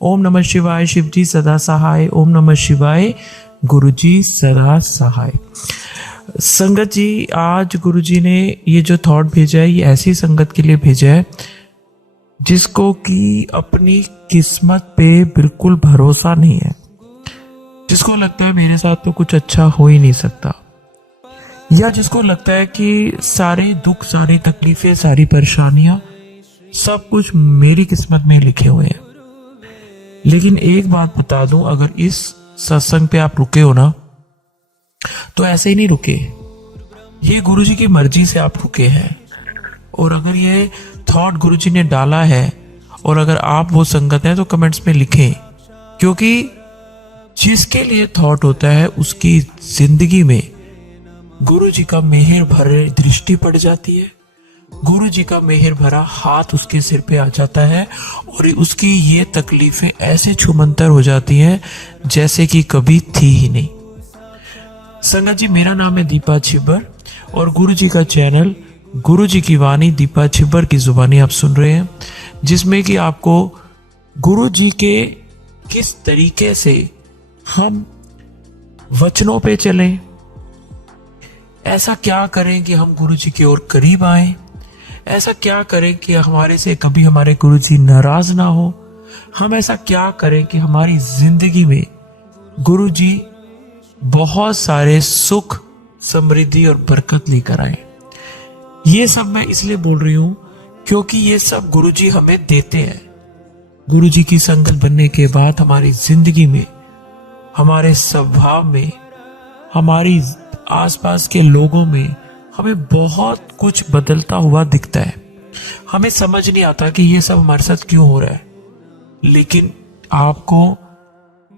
ओम नमः शिवाय, शिव जी सदा सहाय। ओम नमः शिवाय, गुरु जी सदा सहाय। संगत जी, आज गुरु जी ने ये जो थॉट भेजा है, ये ऐसी संगत के लिए भेजा है जिसको कि अपनी किस्मत पे बिल्कुल भरोसा नहीं है, जिसको लगता है मेरे साथ तो कुछ अच्छा हो ही नहीं सकता, या जिसको लगता है कि सारे दुख, सारी तकलीफें, सारी परेशानियां सब कुछ मेरी किस्मत में लिखे हुए हैं। लेकिन एक बात बता दूं, अगर इस सत्संग पे आप रुके हो ना, तो ऐसे ही नहीं रुके, ये गुरुजी की मर्जी से आप रुके हैं। और अगर ये थॉट गुरुजी ने डाला है और अगर आप वो संगत हैं तो कमेंट्स में लिखें, क्योंकि जिसके लिए थॉट होता है उसकी जिंदगी में गुरुजी का मेहर भरे दृष्टि पड़ जाती है, गुरुजी का मेहर भरा हाथ उसके सिर पे आ जाता है और उसकी ये तकलीफें ऐसे छुमंतर हो जाती हैं जैसे कि कभी थी ही नहीं। संगत जी, मेरा नाम है दीपा छिब्बर और गुरुजी का चैनल गुरुजी की वाणी दीपा छिब्बर की जुबानी आप सुन रहे हैं, जिसमें कि आपको गुरुजी के किस तरीके से हम वचनों पे चलें, ऐसा क्या करें कि हम गुरुजी की ओर करीब आएं, ऐसा क्या करें कि हमारे से कभी हमारे गुरुजी नाराज ना हो, हम ऐसा क्या करें कि हमारी जिंदगी में गुरुजी बहुत सारे सुख, समृद्धि और बरकत लेकर आए। ये सब मैं इसलिए बोल रही हूं क्योंकि ये सब गुरुजी हमें देते हैं। गुरुजी की संगत बनने के बाद हमारी जिंदगी में, हमारे स्वभाव में, हमारी आसपास के लोगों में हमें बहुत कुछ बदलता हुआ दिखता है। हमें समझ नहीं आता कि ये सब हमारे साथ क्यों हो रहा है, लेकिन आपको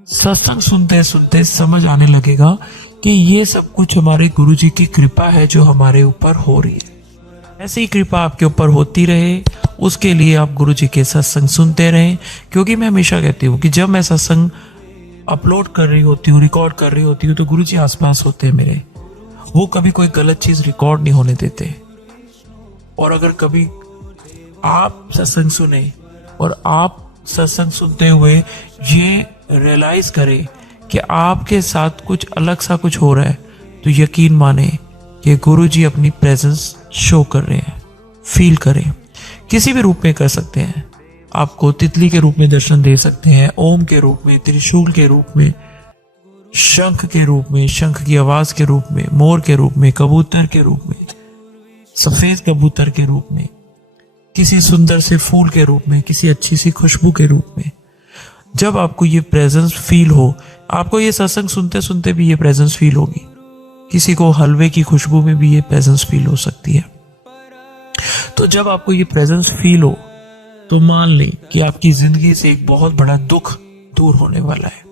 सत्संग सुनते सुनते समझ आने लगेगा कि ये सब कुछ हमारे गुरुजी की कृपा है जो हमारे ऊपर हो रही है। ऐसी कृपा आपके ऊपर होती रहे, उसके लिए आप गुरुजी के सत्संग सुनते रहें। क्योंकि मैं हमेशा कहती हूँ कि जब मैं सत्संग अपलोड कर रही होती हूँ, रिकॉर्ड कर रही होती हूँ, तो गुरुजी आसपास होते हैं मेरे, वो कभी कोई गलत चीज रिकॉर्ड नहीं होने देते। और अगर कभी आप सत्संग सुने और आप सत्संग सुनते हुए ये रियलाइज करें कि आपके साथ कुछ अलग सा कुछ हो रहा है, तो यकीन माने कि गुरुजी अपनी प्रेजेंस शो कर रहे हैं। फील करें, किसी भी रूप में कर सकते हैं। आपको तितली के रूप में दर्शन दे सकते हैं, ओम के रूप में, त्रिशूल के रूप में, शंख के रूप में, शंख की आवाज के रूप में, मोर के रूप में, कबूतर के रूप में, सफेद कबूतर के रूप में, किसी सुंदर से फूल के रूप में, किसी अच्छी सी खुशबू के रूप में। जब आपको ये प्रेजेंस फील हो, आपको ये सत्संग सुनते सुनते भी ये प्रेजेंस फील होगी, किसी को हलवे की खुशबू में भी ये प्रेजेंस फील हो सकती है। तो जब आपको ये प्रेजेंस फील हो, तो मान लें कि आपकी जिंदगी से एक बहुत बड़ा दुख दूर होने वाला है।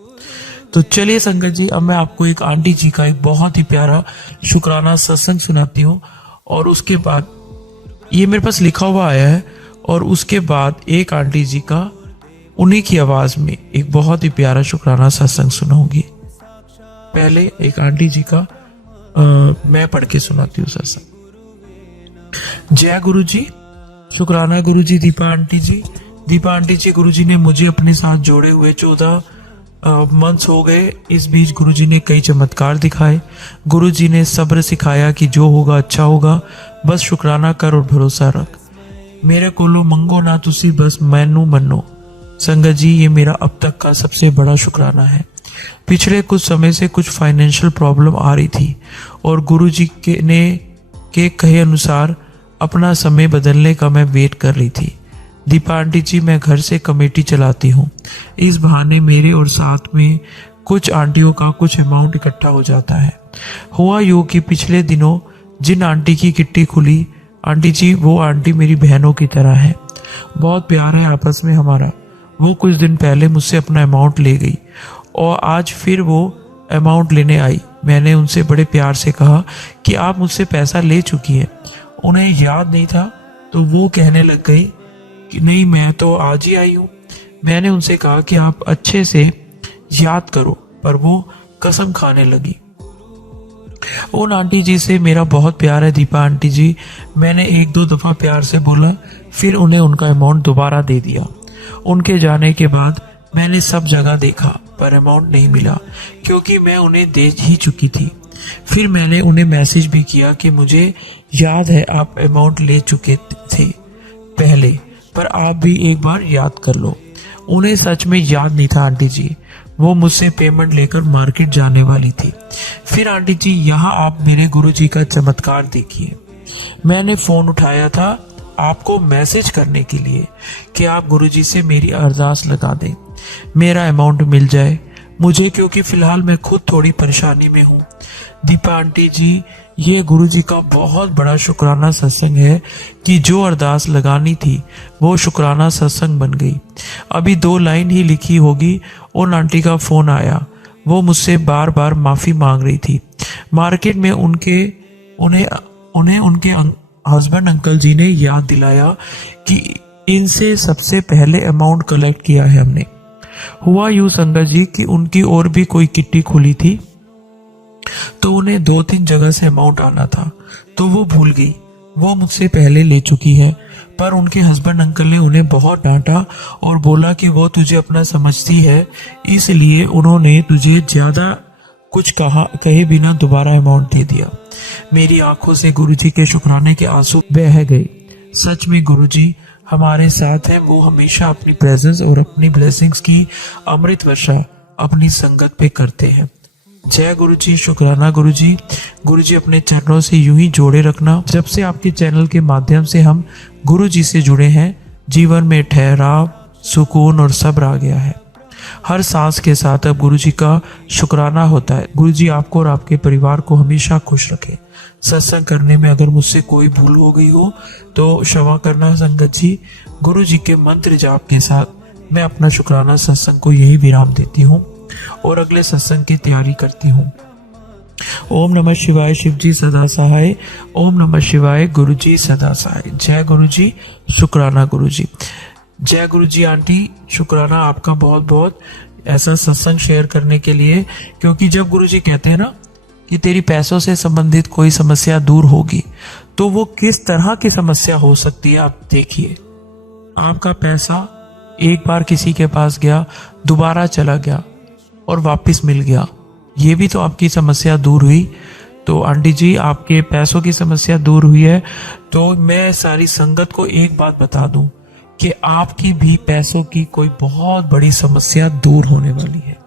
तो चलिए संगत जी, अब मैं आपको एक आंटी जी का एक बहुत ही प्यारा शुक्राना सत्संग सुनाती हूँ, और उसके बाद ये मेरे पास लिखा हुआ आया है, और उसके बाद एक आंटी जी का उन्हीं की आवाज में एक बहुत ही प्यारा शुक्राना सत्संग सुनाऊंगी। पहले एक आंटी जी का मैं पढ़ के सुनाती हूँ सत्संग। जय गुरु जी, शुक्राना गुरु जी। दीपा आंटी जी, दीपा आंटी जी, गुरु जी ने मुझे अपने साथ जोड़े हुए 14 मंथ्स हो गए। इस बीच गुरुजी ने कई चमत्कार दिखाए। गुरुजी ने सब्र सिखाया कि जो होगा अच्छा होगा, बस शुक्राना कर और भरोसा रख। मेरे कोलो मंगो ना तुसी, बस मैनू मनो। संगत जी, ये मेरा अब तक का सबसे बड़ा शुक्राना है। पिछले कुछ समय से कुछ फाइनेंशियल प्रॉब्लम आ रही थी और गुरुजी के कहे अनुसार अपना समय बदलने का मैं वेट कर रही थी। दीपा आंटी जी, मैं घर से कमेटी चलाती हूँ। इस बहाने मेरे और साथ में कुछ आंटियों का कुछ अमाउंट इकट्ठा हो जाता है। हुआ यूँ कि पिछले दिनों जिन आंटी की किट्टी खुली, आंटी जी वो आंटी मेरी बहनों की तरह है, बहुत प्यार है आपस में हमारा। वो कुछ दिन पहले मुझसे अपना अमाउंट ले गई और आज फिर वो अमाउंट लेने आई। मैंने उनसे बड़े प्यार से कहा कि आप मुझसे पैसा ले चुकी हैं। उन्हें याद नहीं था, तो वो कहने लग गई कि नहीं, मैं तो आज ही आई हूँ। मैंने उनसे कहा कि आप अच्छे से याद करो, पर वो कसम खाने लगी। उन आंटी जी से मेरा बहुत प्यार है दीपा आंटी जी। मैंने 1-2 दफा प्यार से बोला, फिर उन्हें उनका अमाउंट दोबारा दे दिया। उनके जाने के बाद मैंने सब जगह देखा पर अमाउंट नहीं मिला क्योंकि मैं उन्हें दे ही चुकी थी। फिर मैंने उन्हें मैसेज भी किया कि मुझे याद है आप अमाउंट ले चुके थे पहले, पर आप भी एक बार याद कर लो। उन्हें सच में याद नहीं था आंटी जी, वो मुझसे पेमेंट लेकर मार्केट जाने वाली थी। फिर आंटी जी यहाँ आप मेरे गुरुजी का चमत्कार देखिए। मैंने फोन उठाया था आपको मैसेज करने के लिए कि आप गुरुजी से मेरी अरदास लगा दें, मेरा अमाउंट मिल जाए मुझे, क्योंकि फिलहाल मैं खुद थोड़ी परेशानी में हूँ। दीपा आंटी जी, ये गुरुजी का बहुत बड़ा शुक्राना सत्संग है कि जो अरदास लगानी थी वो शुक्राना सत्संग बन गई। अभी 2 लाइन ही लिखी होगी, उन आंटी का फोन आया। वो मुझसे बार बार माफी मांग रही थी। मार्केट में उन्हें उनके हस्बैंड अंकल जी ने याद दिलाया कि इनसे सबसे पहले अमाउंट कलेक्ट किया है हमने। हुआ यूं संगत जी कि उनकी और भी कोई किट्टी खुली थी तो उन्हें 2-3 जगह से अमाउंट आना था, तो वो भूल गई। वो मुझसे पहले ले चुकी है, पर उनके हस्बैंड अंकल ने उन्हें बहुत डांटा और बोला कि वो तुझे अपना समझती है, इसलिए उन्होंने तुझे ज्यादा कुछ कहे बिना दोबारा अमाउंट दे दिया। मेरी आंखों से गुरुजी के शुक्राने के आंसू बह गए। सच में गुरुजी हमारे साथ हैं, वो हमेशा अपनी प्रेजेंस और अपनी ब्लेसिंग्स की अमृत वर्षा अपनी संगत पे करते हैं। जय गुरुजी, शुक्राना गुरुजी। गुरुजी अपने चरणों से यूं ही जोड़े रखना। जब से आपके चैनल के माध्यम से हम गुरुजी से जुड़े हैं, जीवन में ठहराव, सुकून और सब्र आ गया है। हर सांस के साथ अब गुरुजी का शुक्राना होता है। गुरुजी आपको और आपके परिवार को हमेशा खुश रखे। सत्संग करने में अगर मुझसे कोई भूल हो गई हो तो क्षमा करना संगत जी। गुरुजी के मंत्र जाप के साथ मैं अपना शुक्राना सत्संग को यही विराम देती हूँ और अगले सत्संग की तैयारी करती हूँ। ओम नमः शिवाय, शिव जी सदा सहाय। ओम नमः शिवाय, गुरुजी सदा सहाय। जय गुरुजी, शुक्राना गुरुजी। जय गुरुजी आंटी, शुक्राना आपका बहुत बहुत ऐसा सत्संग शेयर करने के लिए, क्योंकि जब गुरुजी कहते हैं ना कि तेरी पैसों से संबंधित कोई समस्या दूर होगी, तो वो किस तरह की समस्या हो सकती है आप देखिए। आपका पैसा एक बार किसी के पास गया, दोबारा चला गया और वापस मिल गया, ये भी तो आपकी समस्या दूर हुई। तो आंटी जी आपके पैसों की समस्या दूर हुई है, तो मैं सारी संगत को एक बात बता दूं कि आपकी भी पैसों की कोई बहुत बड़ी समस्या दूर होने वाली है,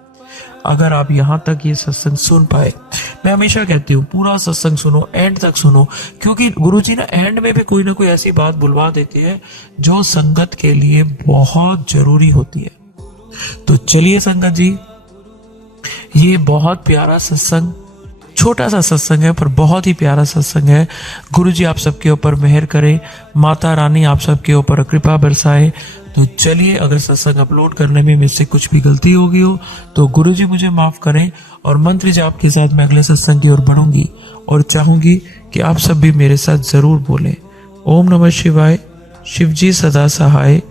अगर आप यहाँ तक ये सत्संग सुन पाए। मैं हमेशा कहती हूँ पूरा सत्संग सुनो, एंड तक सुनो, क्योंकि गुरुजी ना एंड में भी कोई ना कोई ऐसी बात बुलवा देते हैं जो संगत के लिए बहुत जरूरी होती है। तो चलिए संगत जी, ये बहुत प्यारा सत्संग, छोटा सा सत्संग है पर बहुत ही प्यारा सत्संग है। गुरुजी आप सबके ऊपर मेहर करे, माता रानी आप सबके ऊपर कृपा बरसाए। तो चलिए, अगर सत्संग अपलोड करने में मुझसे कुछ भी गलती हो गई हो तो गुरुजी मुझे माफ करें, और मंत्र जाप के साथ मैं अगले सत्संग की ओर बढ़ूंगी और चाहूंगी कि आप सब भी मेरे साथ जरूर बोलें। ओम नमः शिवाय, शिव जी सदा सहाय।